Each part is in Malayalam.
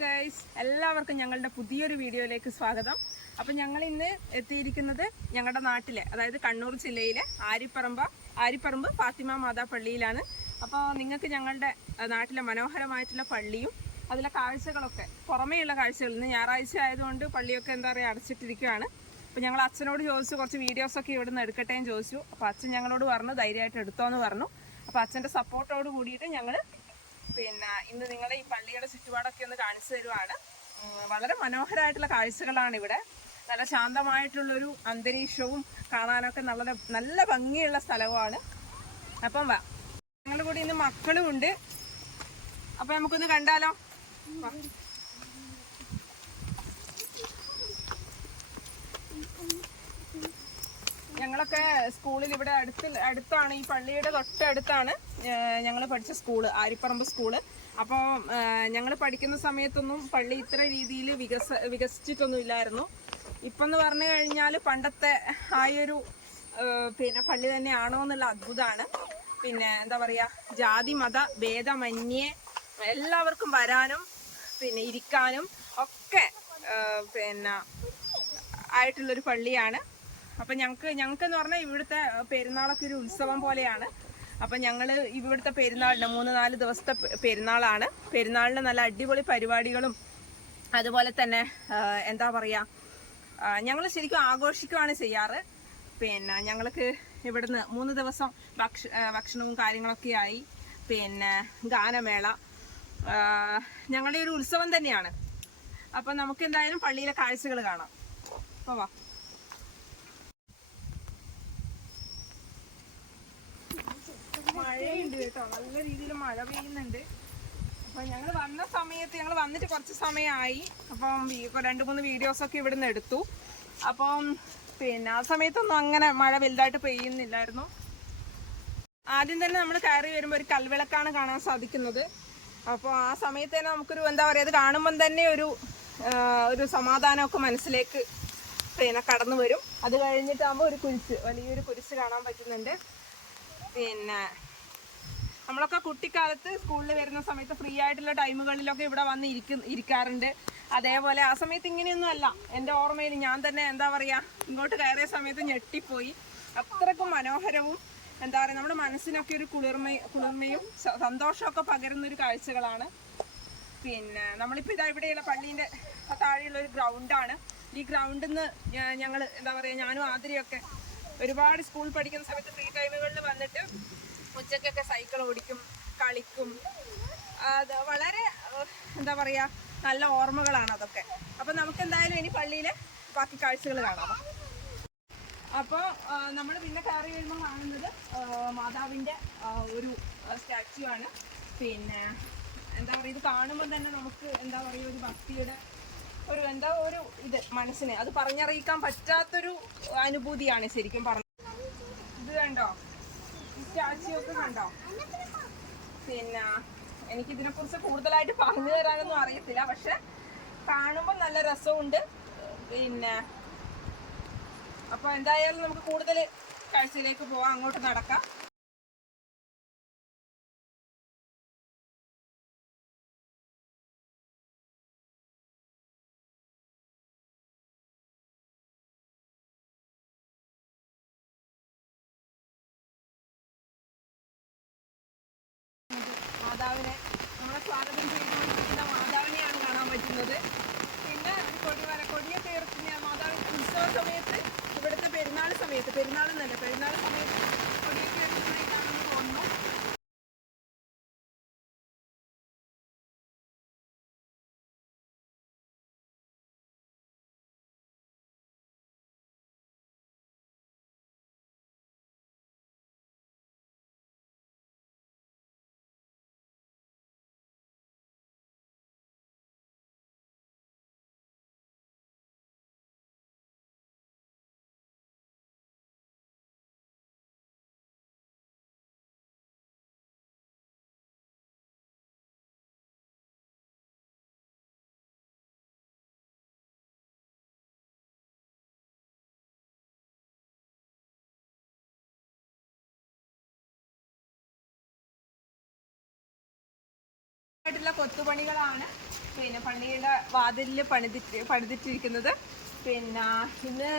ഗൈസ് എല്ലാവർക്കും ഞങ്ങളുടെ പുതിയൊരു വീഡിയോയിലേക്ക് സ്വാഗതം. അപ്പം ഞങ്ങൾ ഇന്ന് എത്തിയിരിക്കുന്നത് ഞങ്ങളുടെ നാട്ടിലെ അതായത് കണ്ണൂർ ജില്ലയിലെ ആരിപ്പറമ്പ ആരിപ്പറമ്പ് ഫാത്തിമ മാതാ പള്ളിയിലാണ്. അപ്പോൾ നിങ്ങൾക്ക് ഞങ്ങളുടെ നാട്ടിലെ മനോഹരമായിട്ടുള്ള പള്ളിയും അതിലെ കാഴ്ചകളൊക്കെ പുറമേയുള്ള കാഴ്ചകൾ ഇന്ന് ഞായറാഴ്ച ആയതുകൊണ്ട് പള്ളിയൊക്കെ എന്താ പറയുക അടച്ചിട്ടിരിക്കുകയാണ്. അപ്പോൾ ഞങ്ങൾ അച്ഛനോട് ചോദിച്ചു കുറച്ച് വീഡിയോസൊക്കെ ഇവിടെ നിന്ന് എടുക്കട്ടെ എന്ന് ചോദിച്ചു. അപ്പോൾ അച്ഛൻ ഞങ്ങളോട് പറഞ്ഞു ധൈര്യമായിട്ട് എടുത്തോന്ന് പറഞ്ഞു. അപ്പോൾ അച്ഛന്റെ സപ്പോർട്ടോട് കൂടിയിട്ട് ഞങ്ങൾ പിന്നെ ഇന്ന് നിങ്ങളെ ഈ പള്ളിയുടെ ചുറ്റുപാടൊക്കെ ഒന്ന് കാണിച്ചു തരുവാണ്. വളരെ മനോഹരമായിട്ടുള്ള കാഴ്ചകളാണ് ഇവിടെ. നല്ല ശാന്തമായിട്ടുള്ളൊരു അന്തരീക്ഷവും കാണാനൊക്കെ നല്ല നല്ല ഭംഗിയുള്ള സ്ഥലവുമാണ്. അപ്പം വാ. ഞങ്ങളുടെ കൂടെ ഇന്ന് മക്കളും ഉണ്ട്. അപ്പം നമുക്കൊന്ന് കണ്ടാലോ? ഞങ്ങളൊക്കെ സ്കൂളിൽ ഇവിടെ അടുത്ത് അടുത്താണ് ഈ പള്ളിയുടെ തൊട്ടടുത്താണ്. ഞങ്ങൾ പഠിച്ച സ്കൂൾ ആരിപ്പറമ്പ് സ്കൂൾ. അപ്പോൾ ഞങ്ങൾ പഠിക്കുന്ന സമയത്തൊന്നും പള്ളി ഇത്ര രീതിയിൽ വികസ വികസിച്ചിട്ടൊന്നും ഇല്ലായിരുന്നു. ഇപ്പം എന്ന് പറഞ്ഞു കഴിഞ്ഞാൽ പണ്ടത്തെ ആയൊരു പിന്നെ പള്ളി തന്നെയാണോ എന്നുള്ള അത്ഭുതമാണ് പിന്നെ എന്താ പറയുക ജാതി മത ഭേദമന്യേ എല്ലാവർക്കും വരാനും പിന്നെ ഇരിക്കാനും ഒക്കെ പിന്നെ ആയിട്ടുള്ളൊരു പള്ളിയാണ്. അപ്പം ഞങ്ങൾക്ക് ഞങ്ങൾക്കെന്ന് പറഞ്ഞാൽ ഇവിടുത്തെ പെരുന്നാളൊക്കെ ഒരു ഉത്സവം പോലെയാണ്. അപ്പം ഞങ്ങൾ ഇവിടുത്തെ പെരുന്നാളിന് മൂന്ന് നാല് ദിവസത്തെ പെരുന്നാളാണ്. പെരുന്നാളിന് നല്ല അടിപൊളി പരിപാടികളും അതുപോലെ തന്നെ എന്താ പറയുക ഞങ്ങൾ ശരിക്കും ആഘോഷിക്കുകയാണ് ചെയ്യാറ്. പിന്നെ ഞങ്ങൾക്ക് ഇവിടുന്ന് മൂന്ന് ദിവസം ഭക്ഷ ഭക്ഷണവും കാര്യങ്ങളൊക്കെ ആയി. പിന്നെ ഗാനമേള ഞങ്ങളുടെ ഒരു ഉത്സവം തന്നെയാണ്. അപ്പം നമുക്ക് എന്തായാലും പള്ളിയിലെ കാഴ്ചകൾ കാണാം. അപ്പോൾ വാ. മഴയുണ്ട് കേട്ടോ. നല്ല രീതിയിൽ മഴ പെയ്യുന്നുണ്ട്. അപ്പൊ ഞങ്ങൾ വന്ന സമയത്ത് ഞങ്ങൾ വന്നിട്ട് കുറച്ച് സമയമായി. അപ്പം രണ്ട് മൂന്ന് വീഡിയോസൊക്കെ ഇവിടുന്ന് എടുത്തു. അപ്പം പിന്നെ ആ സമയത്തൊന്നും അങ്ങനെ മഴ വലുതായിട്ട് പെയ്യുന്നില്ലായിരുന്നു. ആദ്യം തന്നെ നമ്മൾ കയറി വരുമ്പോൾ ഒരു കൽവിളക്കാണ് കാണാൻ സാധിക്കുന്നത്. അപ്പോൾ ആ സമയത്ത് തന്നെ നമുക്കൊരു എന്താ പറയുക അത് കാണുമ്പം തന്നെ ഒരു ഒരു സമാധാനമൊക്കെ മനസ്സിലേക്ക് പിന്നെ കടന്നു വരും. അത് കഴിഞ്ഞിട്ടാകുമ്പോൾ ഒരു കുരിശ് വലിയൊരു കുരിശ് കാണാൻ പറ്റുന്നുണ്ട്. പിന്നെ നമ്മളൊക്കെ കുട്ടിക്കാലത്ത് സ്കൂളിൽ വരുന്ന സമയത്ത് ഫ്രീ ആയിട്ടുള്ള ടൈമുകളിലൊക്കെ ഇവിടെ വന്ന് ഇരിക്കും ഇരിക്കാറുണ്ട്. അതേപോലെ ആ സമയത്ത് ഇങ്ങനെയൊന്നും അല്ല. എന്റെ ഓർമ്മയിൽ ഞാൻ തന്നെ എന്താ പറയുക ഇങ്ങോട്ട് കയറിയ സമയത്ത് ഞെട്ടിപ്പോയി. അത്രക്കും മനോഹരവും എന്താ പറയുക നമ്മുടെ മനസ്സിനൊക്കെ ഒരു കുളിർമ കുളിർമയും സന്തോഷമൊക്കെ പകരുന്ന ഒരു കാഴ്ചകളാണ്. പിന്നെ നമ്മളിപ്പോൾ ഇതാ ഇവിടെയുള്ള പള്ളീന്റെ താഴെയുള്ള ഒരു ഗ്രൗണ്ടാണ് ഈ ഗ്രൗണ്ടിൽ നിന്ന് ഞങ്ങൾ എന്താ പറയുക ഞാനും ആതിരയൊക്കെ ഒരുപാട് സ്കൂൾ പഠിക്കുന്ന സമയത്ത് ഫ്രീ ടൈമുകളിൽ വന്നിട്ട് ഉച്ചക്കൊക്കെ സൈക്കിൾ ഓടിക്കും കളിക്കും. അത് വളരെ എന്താ പറയുക നല്ല ഓർമ്മകളാണ് അതൊക്കെ. അപ്പം നമുക്ക് എന്തായാലും ഇനി പള്ളിയിൽ ബാക്കി കാഴ്ചകൾ കാണാം. അപ്പോൾ നമ്മൾ പിന്നെ കയറി വരുമ്പോൾ കാണുന്നത് മാതാവിന്റെ ഒരു സ്റ്റാച്യു ആണ്. പിന്നെ എന്താ പറയുക ഇത് കാണുമ്പോൾ തന്നെ നമുക്ക് എന്താ പറയുക ഒരു ഭക്തിയുടെ ഒരു എന്താ ഒരു ഇത് മനസ്സിനെ. അത് പറഞ്ഞറിയിക്കാൻ പറ്റാത്തൊരു അനുഭൂതിയാണ് ശരിക്കും പറഞ്ഞത്. ഇത് കണ്ടോ? സ്റ്റാച്യു ഒക്കെ കണ്ടോ? പിന്നെ എനിക്ക് ഇതിനെക്കുറിച്ച് കൂടുതലായിട്ട് പറഞ്ഞു തരാനൊന്നും അറിയത്തില്ല. പക്ഷെ കാണുമ്പോൾ നല്ല രസമുണ്ട് പിന്നെ അപ്പൊ എന്തായാലും നമുക്ക് കൂടുതൽ കാഴ്ചയിലേക്ക് പോവാം. അങ്ങോട്ട് നടക്കാം. മാതാവിനെ നമ്മളെ സ്വാഗതം ചെയ്തുകൊണ്ടിരിക്കുന്ന മാതാവിനെയാണ് കാണാൻ പറ്റുന്നത്. പിന്നെ ഒരു കൊടി വര കൊടിയൊക്കെ ഇറക്കുന്ന മാതാവിന് ഉത്സവ സമയത്ത് ഇവിടുത്തെ പെരുന്നാൾ സമയത്ത് പെരുന്നാൾ എന്നല്ല പെരുന്നാൾ സമയത്ത് ആയിട്ടുള്ള കൊത്തുപണികളാണ്. പിന്നെ പള്ളിയുടെ വാതിലിൽ പണിതിട്ട് പണിതിട്ടിരിക്കുന്നത്. പിന്നെ ഇന്ന്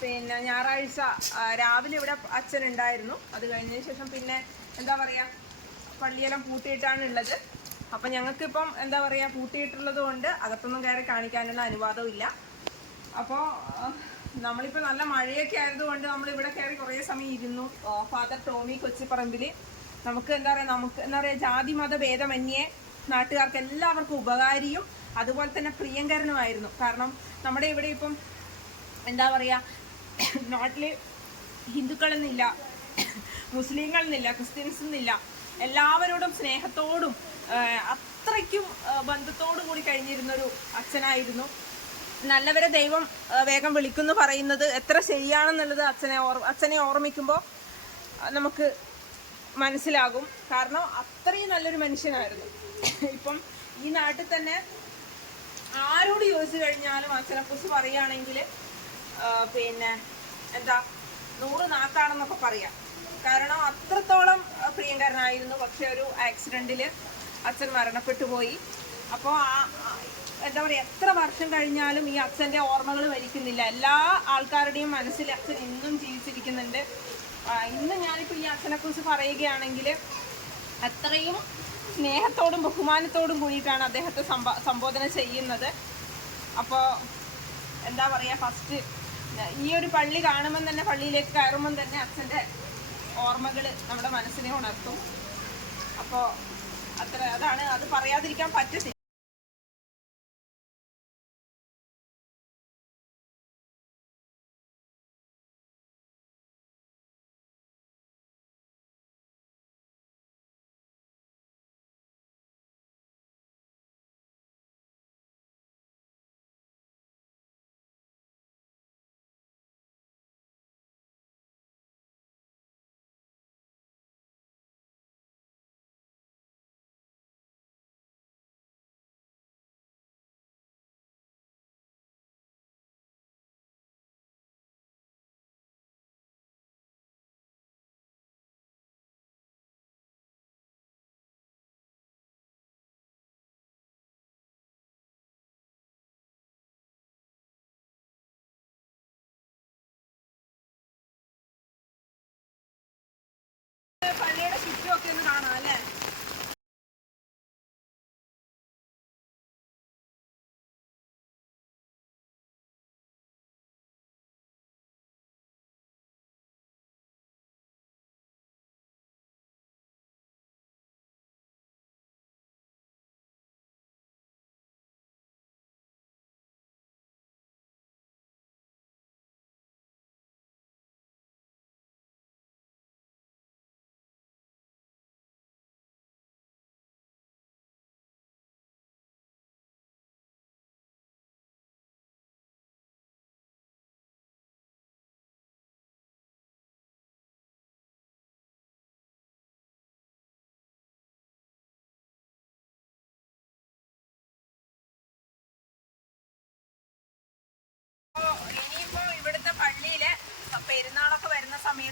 പിന്നെ ഞായറാഴ്ച രാവിലെ ഇവിടെ അച്ഛൻ ഉണ്ടായിരുന്നു. അത് കഴിഞ്ഞതിന് ശേഷം പിന്നെ എന്താ പറയാ പള്ളിയെല്ലാം പൂട്ടിയിട്ടാണ് ഉള്ളത്. അപ്പൊ ഞങ്ങൾക്കിപ്പം എന്താ പറയാ പൂട്ടിയിട്ടുള്ളത് കൊണ്ട് അകത്തൊന്നും കയറി കാണിക്കാനുള്ള അനുവാദവും ഇല്ല. അപ്പോൾ നമ്മളിപ്പോൾ നല്ല മഴയൊക്കെ ആയതുകൊണ്ട് നമ്മൾ ഇവിടെ കയറി കുറേ സമയം ഇരുന്നു. ഫാദർ ടോമി കൊച്ചിപ്പറമ്പിൽ നമുക്ക് എന്താ പറയുക നമുക്ക് എന്താ പറയുക ജാതി മത ഭേദമന്യേ നാട്ടുകാർക്ക് എല്ലാവർക്കും ഉപകാരിയും അതുപോലെ തന്നെ പ്രിയങ്കരനുമായിരുന്നു. കാരണം നമ്മുടെ ഇവിടെ ഇപ്പം എന്താ പറയുക നാട്ടിൽ ഹിന്ദുക്കളെന്നില്ല മുസ്ലിങ്ങളെന്നില്ല ക്രിസ്ത്യൻസ് എന്നില്ല എല്ലാവരോടും സ്നേഹത്തോടും അത്രയ്ക്കും ബന്ധത്തോടും കൂടി കഴിഞ്ഞിരുന്നൊരു അച്ഛനായിരുന്നു. നല്ലവരെ ദൈവം വേഗം വിളിക്കുന്നു പറയുന്നത് എത്ര ശരിയാണെന്നുള്ളത് അച്ഛനെ ഓർ അച്ഛനെ ഓർമ്മിക്കുമ്പോൾ നമുക്ക് മനസ്സിലാകും. കാരണം അത്രയും നല്ലൊരു മനുഷ്യനായിരുന്നു. ഇപ്പം ഈ നാട്ടിൽ തന്നെ ആരോട് ചോദിച്ചു കഴിഞ്ഞാലും അച്ഛനെക്കുറിച്ച് പറയുകയാണെങ്കിൽ പിന്നെ എന്താ നൂറ് നാക്കാണെന്നൊക്കെ പറയാം. കാരണം അത്രത്തോളം പ്രിയങ്കരനായിരുന്നു. പക്ഷെ ഒരു ആക്സിഡന്റിൽ അച്ഛൻ മരണപ്പെട്ടു പോയി. അപ്പോൾ ആ എന്താ പറയുക എത്ര വർഷം കഴിഞ്ഞാലും ഈ അച്ഛന്റെ ഓർമ്മകൾ വരിക്കുന്നില്ല എല്ലാ ആൾക്കാരുടെയും മനസ്സിൽ അച്ഛൻ ഇന്നും ജീവിച്ചിരിക്കുന്നുണ്ട്. ഇന്ന് ഞാനിപ്പോൾ ഈ അച്ഛനെക്കുറിച്ച് പറയുകയാണെങ്കിൽ അത്രയും സ്നേഹത്തോടും ബഹുമാനത്തോടും കൂടിയിട്ടാണ് അദ്ദേഹത്തെ സംബോധന ചെയ്യുന്നത്. അപ്പോൾ എന്താ പറയുക ഫസ്റ്റ് ഈ ഒരു പള്ളി കാണുമ്പം തന്നെ പള്ളിയിലേക്ക് കയറുമ്പം തന്നെ അച്ഛന്റെ ഓർമ്മകൾ നമ്മുടെ മനസ്സിനെ ഉണർത്തും. അപ്പോൾ അത്ര അതാണ് അത് പറയാതിരിക്കാൻ പറ്റത്തില്ല. പള്ളിയുടെ ചുറ്റുമൊക്കെ ഒന്ന് കാണാം അല്ലേ?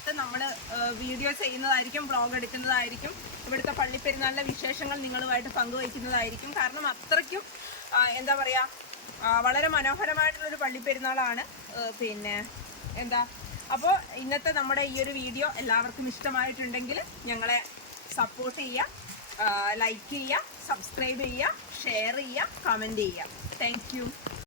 സമയത്ത് നമ്മൾ വീഡിയോ ചെയ്യുന്നതായിരിക്കും ബ്ലോഗ് എടുക്കുന്നതായിരിക്കും ഇവിടുത്തെ പള്ളി പെരുന്നാളിലെ വിശേഷങ്ങൾ നിങ്ങളുമായിട്ട് പങ്കുവയ്ക്കുന്നതായിരിക്കും. കാരണം അത്രയ്ക്കും എന്താ പറയുക വളരെ മനോഹരമായിട്ടുള്ളൊരു പള്ളി പെരുന്നാളാണ് പിന്നെ എന്താ അപ്പോൾ ഇന്നത്തെ നമ്മുടെ ഈ ഒരു വീഡിയോ എല്ലാവർക്കും ഇഷ്ടമായിട്ടുണ്ടെങ്കിൽ ഞങ്ങളെ സപ്പോർട്ട് ചെയ്യുക ലൈക്ക് ചെയ്യുക സബ്സ്ക്രൈബ് ചെയ്യുക ഷെയർ ചെയ്യുക കമന്റ് ചെയ്യുക. താങ്ക്